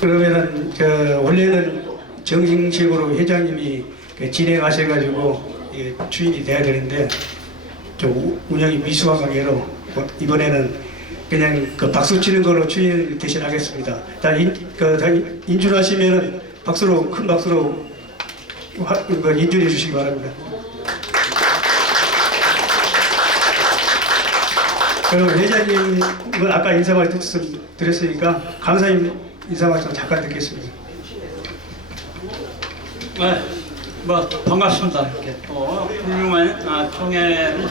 그러면은 원래는 정식으로 회장님이 진행하셔가지고 추인이 돼야 되는데 좀 운영이 미수한 관계로 이번에는 그냥 박수 치는 걸로 추인 대신하겠습니다. 다 인준하시면은 박수로 큰 박수로 인준해 주시기 바랍니다. 그럼 회장님은 아까 인사 말씀 드렸으니까 감사님 인사 말씀 잠깐 듣겠습니다. 네, 반갑습니다. 이렇게 또 훌륭한 총회를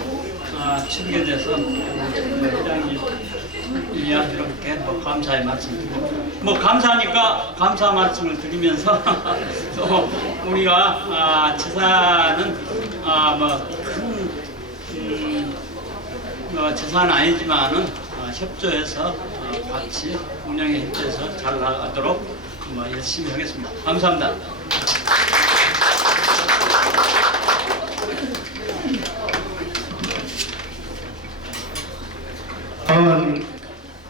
치르게 돼서 회장님 이렇게 감사의 말씀드리고 감사하니까 감사 말씀을 드리면서 또 우리가 지사는 큰 재산은 아니지만은 협조해서 같이 운영에 협조해서 잘 나가도록 열심히 하겠습니다. 감사합니다.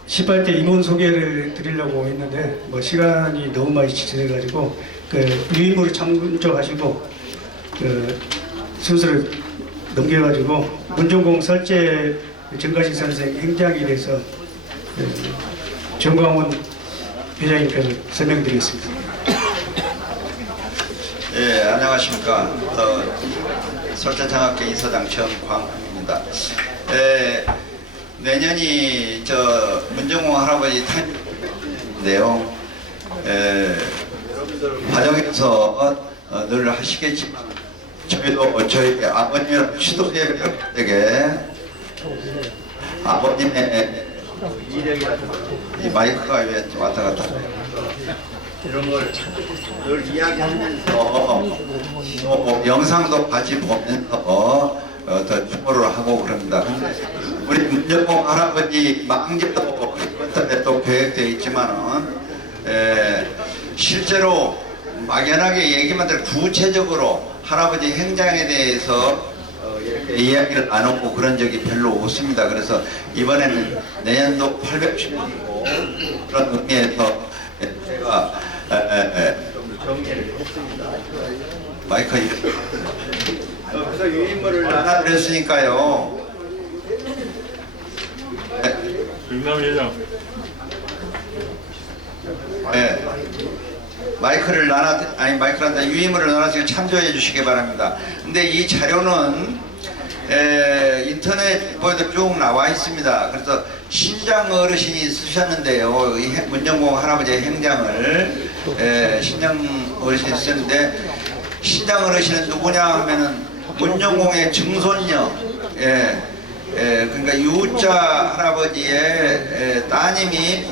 18대 임원 소개를 드리려고 했는데 시간이 너무 많이 지체돼가지고 유임으로 참석하시고 순서를 넘겨가지고 문정공 설재 정가식 선생 행장일에서 정광훈 회장님께서 설명드리겠습니다. 예, 안녕하십니까. 설재장학회 이사장 정광훈입니다. 내년이 문정공 할아버지 탄인데요. 과정에서 늘 하시겠지만 저희도 저희 아버님 시도예배에게 아버님의 이 마이크가 왜 왔다 갔다 이런 걸 늘 이야기하면서 영상도 같이 보면서 더 추모를 하고 그럽니다. 우리 문정공 할아버지 망제도 이번 달에 또 계획되어 있지만은 실제로 막연하게 얘기만 들어 구체적으로 할아버지 행장에 대해서 이렇게 이야기를 나누고 그런 적이 별로 없습니다. 그래서 이번에는 내년도 810이고 그런 의미에서 제가 좀 정리를 했습니다. 마이크 이렇게 그래서 유인물을 나눠드렸으니까요. 김남회장. 네. 마이크란다 유인물을 나눠서 참조해 주시기 바랍니다. 근데 이 자료는 인터넷 보여도 쭉 나와 있습니다. 그래서 신장 어르신이 쓰셨는데요. 이 문정공 할아버지의 행장을 신장 어르신이 쓰셨는데 신장 어르신은 누구냐 하면은 문정공의 증손녀, 그러니까 유자 할아버지의 따님이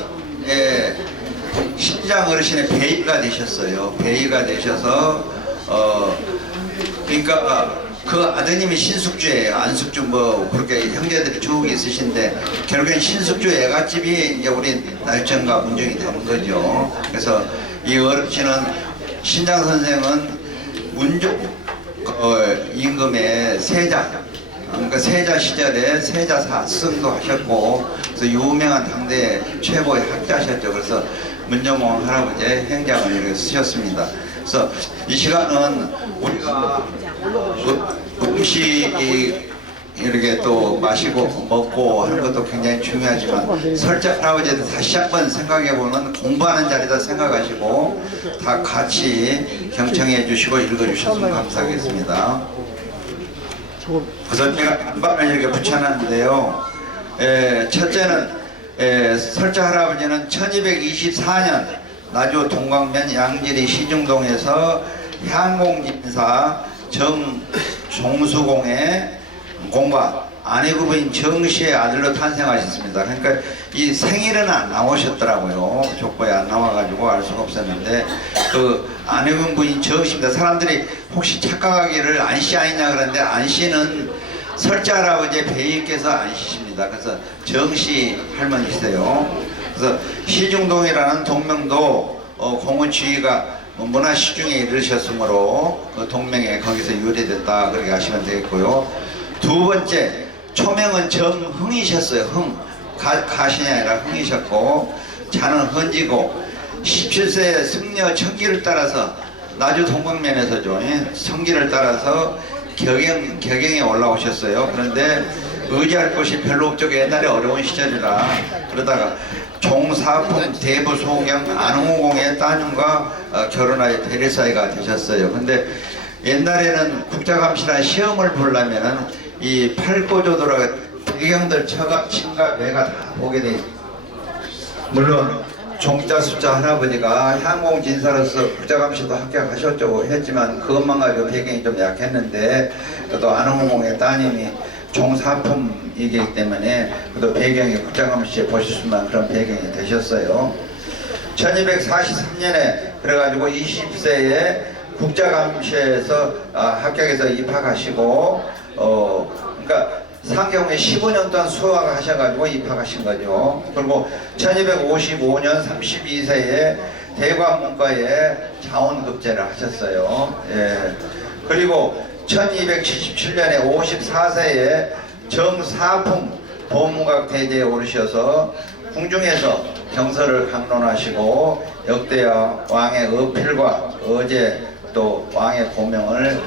신장 어르신의 배이가 되셨어요. 배이가 되셔서 그러니까 그 아드님이 신숙주예요. 안숙주 그렇게 형제들이 쭉 있으신데 결국엔 신숙주 애갓집이 이제 우리 날정과 문정이 되는 거죠. 그래서 이 어르신은 신장 선생은 문종 임금의 세자, 그러니까 세자 시절에 세자 사승도 하셨고 그래서 유명한 당대 최고의 학자셨죠. 그래서 문정공 할아버지의 행장을 이렇게 쓰셨습니다. 그래서 이 시간은 우리가 음식 이렇게 또 마시고 먹고 하는 것도 굉장히 중요하지만 설자 할아버지도 다시 한번 생각해보는 공부하는 자리다 생각하시고 다 같이 경청해 주시고 읽어 주셨으면 감사하겠습니다. 우선 제가 간반을 이렇게 붙여놨는데요. 첫째는 설자 할아버지는 1224년 나주 동광면 양지리 시중동에서 향공진사 정종수공의 공과 아내구 부인 정씨의 아들로 탄생하셨습니다. 그러니까 이 생일은 안 나오셨더라고요. 족보에 안 나와가지고 알 수가 없었는데 그 아내분 부인 정씨입니다. 사람들이 혹시 착각하기를 안씨 아니냐 그러는데 안씨는 설자 할아버지의 배이께서 안씨십니다. 그래서 정씨 할머니시세요. 그래서 시중동이라는 동명도 공원 지위가 문화시중에 이르셨으므로 그 동명에 거기서 유래됐다 그렇게 하시면 되겠고요. 두 번째 초명은 정흥이셨어요. 가신이 아니라 흥이셨고 자는 헌지고 17세의 승려 청기를 따라서 나주 동방면에서죠. 청기를 따라서 격행에 올라오셨어요. 그런데 의지할 곳이 별로 없죠. 옛날에 어려운 시절이라. 그러다가 종사품 대부 소경 안흥우공의 따님과 결혼하여 대리사이가 되셨어요. 근데 옛날에는 국자감시나 시험을 보려면은 이 팔고조도라 배경들 친가 배가 다 보게 돼 있어요. 물론 종자 숫자 할아버지가 향공진사로서 국자감시도 합격하셨죠 했지만 그것만 가지고 배경이 좀 약했는데 또 안흥우공의 따님이 종사품이기 때문에 또 배경이 국자감시에 보실 수만 그런 배경이 되셨어요. 1243년에 그래가지고 20세에 국자감시에서 합격해서 입학하시고 그러니까 상경에 15년 동안 수학하셔가지고 입학하신 거죠. 그리고 1255년 32세에 대관문과에 자원급제를 하셨어요. 예. 그리고 1277년에 54세에 정사품 보문각 대제에 오르셔서 궁중에서 경서를 강론하시고 역대와 왕의 어필과 어제 또 왕의 고명을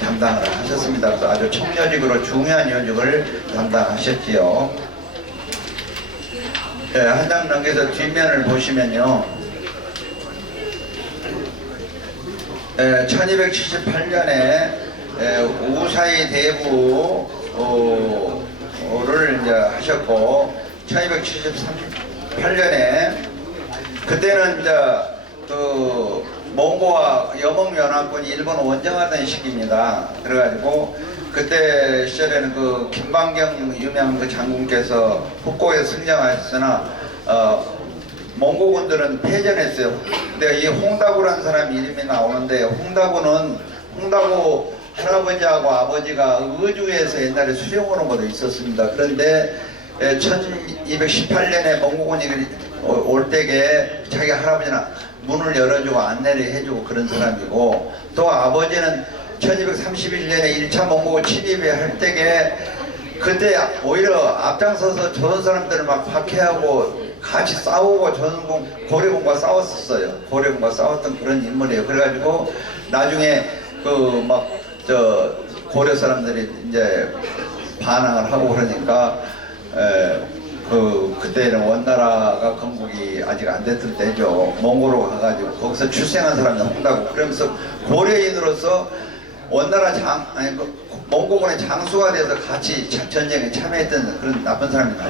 담당을 하셨습니다. 그래서 아주 청려직으로 중요한 요직을 담당하셨지요. 네, 한 장 넘겨서 뒷면을 보시면요. 1278년에 우사의 대부를 이제 하셨고 1278년에 그때는 이제 그 몽고와 여몽연합군이 일본 원정하던 시기입니다. 그래가지고 그때 시절에는 그 김방경 유명 그 장군께서 북고에 승정하셨으나 몽고군들은 패전했어요. 근데 이 홍다구라는 사람 이름이 나오는데 홍다구 할아버지하고 아버지가 의주에서 옛날에 수령을 온 것도 있었습니다. 그런데 1218년에 몽고군이 올 때에 자기 할아버지는 문을 열어주고 안내를 해주고 그런 사람이고 또 아버지는 1231년에 1차 몽고 침입에 할 때에 그때 오히려 앞장서서 조선 사람들을 막 박해하고 같이 싸우고 고려군과 싸웠었어요. 고려군과 싸웠던 그런 인물이에요. 그래가지고 나중에 고려 사람들이 이제 반항을 하고 그러니까 그때는 원나라가 건국이 아직 안 됐을 때죠. 몽고로 가가지고 거기서 출생한 사람이 홍다구. 그러면서 고려인으로서 원나라 몽고군의 장수가 돼서 같이 전쟁에 참여했던 그런 나쁜 사람입니다.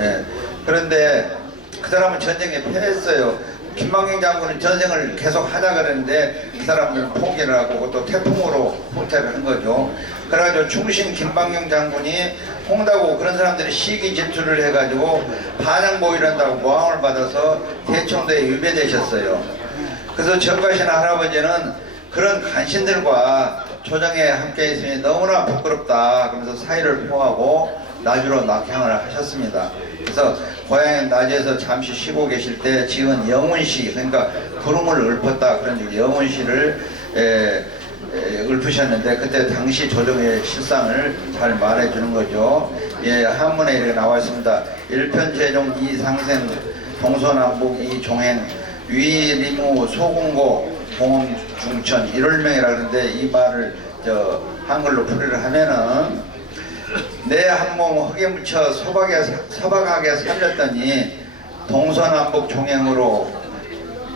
예. 그런데 그 사람은 전쟁에 패했어요. 김방경 장군은 전쟁을 계속 하자 그랬는데 그 사람은 포기를 하고 또 태풍으로 후퇴를 한 거죠. 그래가지고 충신 김방경 장군이 홍다구 그런 사람들이 시기 질투를 해가지고 반항보위한다고 모함을 받아서 대청도에 유배되셨어요. 그래서 정가신 할아버지는 그런 간신들과 조정에 함께 있으니 너무나 부끄럽다 그러면서 사의를 표하고 나주로 낙향을 하셨습니다. 그래서 고향의 나주에서 잠시 쉬고 계실 때 지은 영운시, 그러니까 구름을 읊었다 그런 영운시를 읊으셨는데 그때 당시 조정의 실상을 잘 말해주는 거죠. 예, 한문에 이렇게 나와 있습니다. 일편재종 이상생 동서남북 이종행 위리무 소궁고 공엄중천 일월명이라 그러는데 이 말을 한글로 풀이를 하면은 내 한몸 흙에 묻혀 서박하게 살렸더니 동서남북 종행으로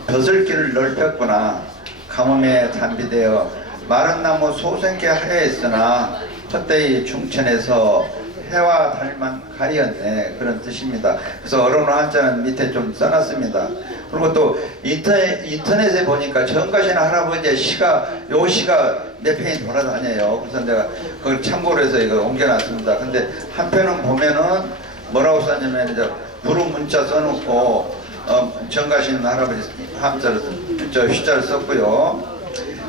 벼슬길을 넓혔구나. 가뭄에 단비되어 마른 나무 소생케 하여 있으나 헛되이 중천에서 해와 달만 가리었네. 그런 뜻입니다. 그래서 어려운 한자는 밑에 좀 써놨습니다. 그리고 또 인터넷에 보니까 정가신 할아버지의 시가 몇 편이 돌아다녀요. 그래서 내가 그걸 참고로 해서 이거 옮겨놨습니다. 근데 한편은 보면은 뭐라고 썼냐면 이제 부른 문자 써놓고 정가신 할아버지 함자를 휘자를 썼고요.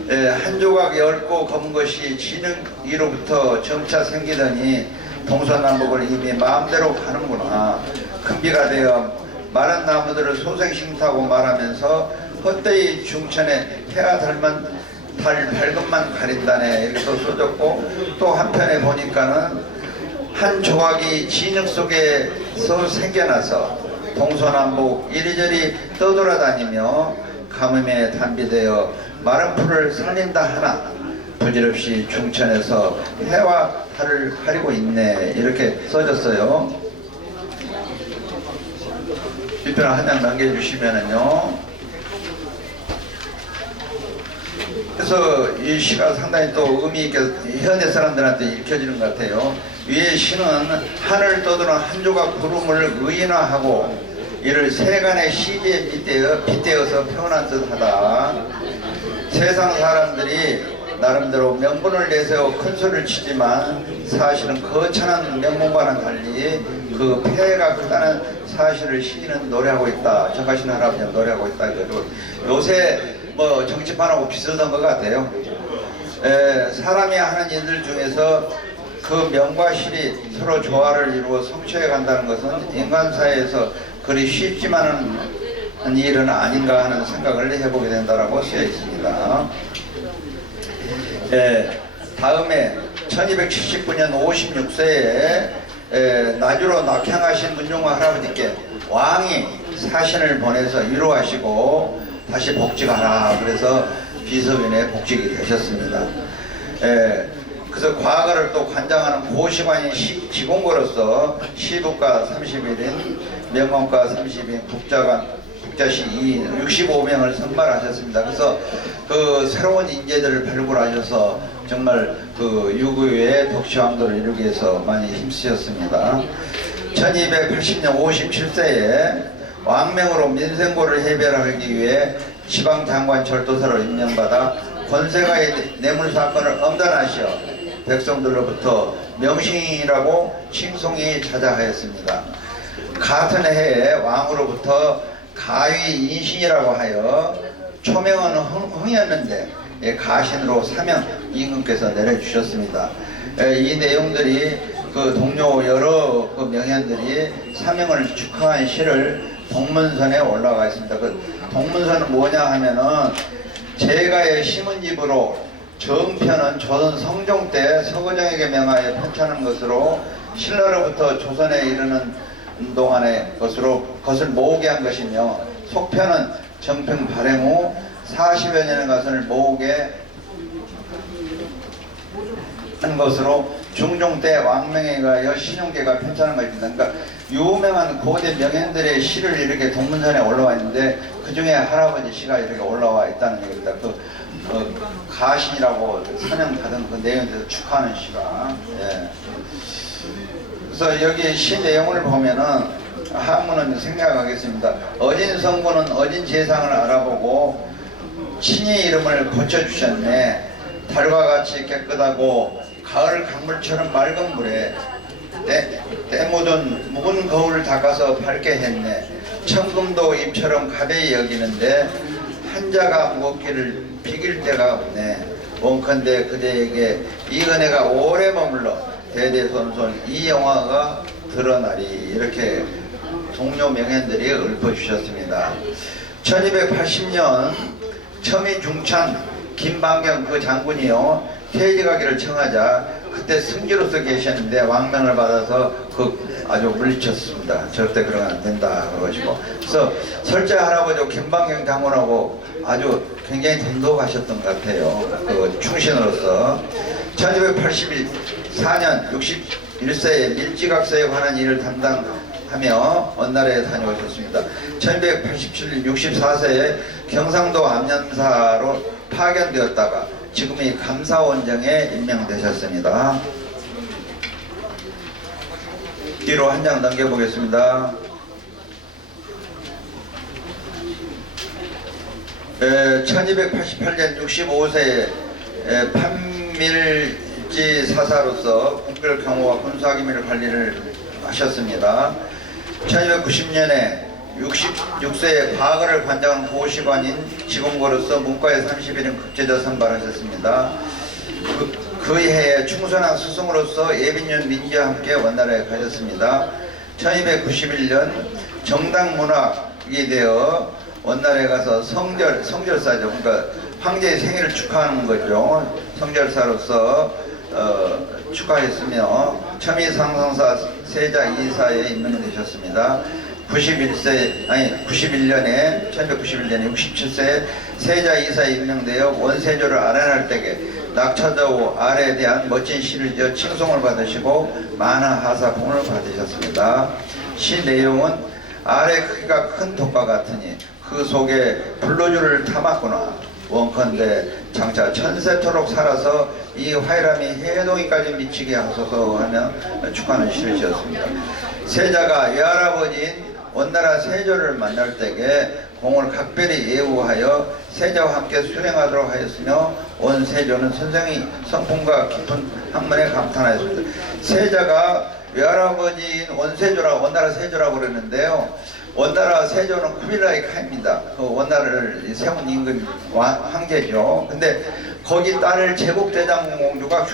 한 조각 얇고 검은 것이 지능 위로부터 점차 생기더니 동서남북을 이미 마음대로 가는구나. 큰 비가 되어 마른 나무들을 소생심타고 말하면서 헛되이 중천에 해와 달 밝음만 가린다네. 이렇게 또 써졌고 또 한편에 보니까는 한 조각이 진흙 속에서 생겨나서 동서남북 이리저리 떠돌아다니며 가뭄에 단비되어 마른 풀을 살린다 하나 부질없이 중천에서 해와 달을 가리고 있네, 이렇게 써졌어요. 뒷편 한 장 남겨주시면은요. 그래서 이 시가 상당히 또 의미 있게 현대 사람들한테 읽혀지는 것 같아요. 위의 시는 하늘 떠도는 한 조각 구름을 의인화하고 이를 세간의 시기에 빗대어서 표현한 듯하다. 세상 사람들이 나름대로 명분을 내세워 큰 소리를 치지만 사실은 거창한 명분과는 달리 그 폐해가 크다는 사실을 시인은 노래하고 있다. 정가신 할아버지는 노래하고 있다. 그리고 요새 뭐 정치판하고 비슷한 것 같아요. 사람이 하는 일들 중에서 그 명과 실이 서로 조화를 이루어 성취해 간다는 것은 인간 사회에서 그리 쉽지만은 일은 아닌가 하는 생각을 해보게 된다라고 쓰여 있습니다. 다음에 1279년 56세에 나주로 낙향하신 문종화 할아버지께 왕이 사신을 보내서 위로하시고 다시 복직하라, 그래서 비서인에 복직이 되셨습니다. 그래서 과거를 또 관장하는 고시관인 지공거로서 시부과 30일인 명관과 30인 국자시 2인 65명을 선발하셨습니다. 그래서 그 새로운 인재들을 발굴하셔서 정말 그 유구의 덕시왕도를 이루기 위해서 많이 힘쓰셨습니다. 1280년 57세에 왕명으로 민생고를 해결하기 위해 지방장관 절도사로 임명받아 권세가의 뇌물 사건을 엄단하시어 백성들로부터 명신이라고 칭송이 자자하였습니다. 같은 해에 왕으로부터 가위 인신이라고 하여 초명은 흥이었는데 가신으로 사명 임금께서 내려주셨습니다. 이 내용들이 그 동료 여러 그 명현들이 사명을 축하한 시를 동문선에 올라가 있습니다. 그 동문선은 뭐냐 하면은 제가의 신문집으로 정편은 조선 성종 때 서거정에게 명하여 편찬한 것으로 신라로부터 조선에 이르는 동안의 것을 모으게 한 것이며 속편은 정평 발행 후 40여 년의 것을 모으게 한 것으로 중종 때 왕명에 가여 신용계가 편찬한 것입니다. 그러니까 유명한 고대 명현들의 시를 이렇게 동문선에 올라와 있는데 그 중에 할아버지 시가 이렇게 올라와 있다는 얘기입니다. 가신이라고 사명 받은 그 내용에 대해서 축하하는 시가. 그래서 여기 시 내용을 보면은 한문은 생략하겠습니다. 어진 성부는 어진 재상을 알아보고 친히 이름을 고쳐주셨네. 달과 같이 깨끗하고 가을 강물처럼 맑은 물에 때 묻은 묵은 거울을 닦아서 밝게 했네. 천금도 잎처럼 가벼이 여기는데 한자가 무겁기를 비길 데가 없네. 원컨대 그대에게 이 은혜가 오래 머물러 대대손손 이 영화가 드러나리. 이렇게 동료 명현들이 읊어주셨습니다. 1280년 첨이 중찬 김방경 그 장군이요 퇴직하기를 청하자 그때 승지로서 계셨는데 왕명을 받아서 아주 물리쳤습니다. 절대 그러면 안 된다 그러시고. 그래서 설자 할아버지 김방경 장군하고 아주 굉장히 돈독하셨던 것 같아요. 그 충신으로서. 1284년 61세에 밀지각서에 관한 일을 담당하며 원나라에 다녀오셨습니다. 1287년 64세에 경상도 암연사로 파견되었다가 지금이 감사원장에 임명되셨습니다. 뒤로 한 장 넘겨보겠습니다. 1288년 65세에 판밀지 사사로서 국별 경호와 군사기밀 관리를 하셨습니다. 1290년에 66세에 과거를 관장한 고시관인 직원으로서 문과에 30일은 급제자 선발하셨습니다. 그 해에 충선한 스승으로서 예빈년 민지와 함께 원나라에 가셨습니다. 1291년 정당문학이 되어 원나라에 가서 성절사죠. 그러니까 황제의 생일을 축하하는 거죠. 성절사로서 축하했으며 첨의상성사 세자 이사에 임명되셨습니다. 91년에 67세에 세자 이사에 임명되어 원세조를 아련할 때에 낙차저우 아래에 대한 멋진 시를 지어 칭송을 받으시고 많은 하사품을 받으셨습니다. 시 내용은 아래 크기가 큰 돛과 같으니 그 속에 불로주를 타맞구나. 원컨대 장차 천세토록 살아서 이 화이람이 해동이까지 미치게 하소서 하며 축하하는 시를 지었습니다. 세자가 외할아버지인 원나라 세조를 만날 때에 공을 각별히 예우하여 세자와 함께 수행하도록 하였으며 원세조는 선생의 성품과 깊은 학문에 감탄하였습니다. 세자가 외할아버지인 원나라 세조라고 그러는데요. 원나라 세조는 쿠빌라이 칸입니다. 그 원나라를 세운 임금 황제죠. 근데 거기 딸을 제국대장공주가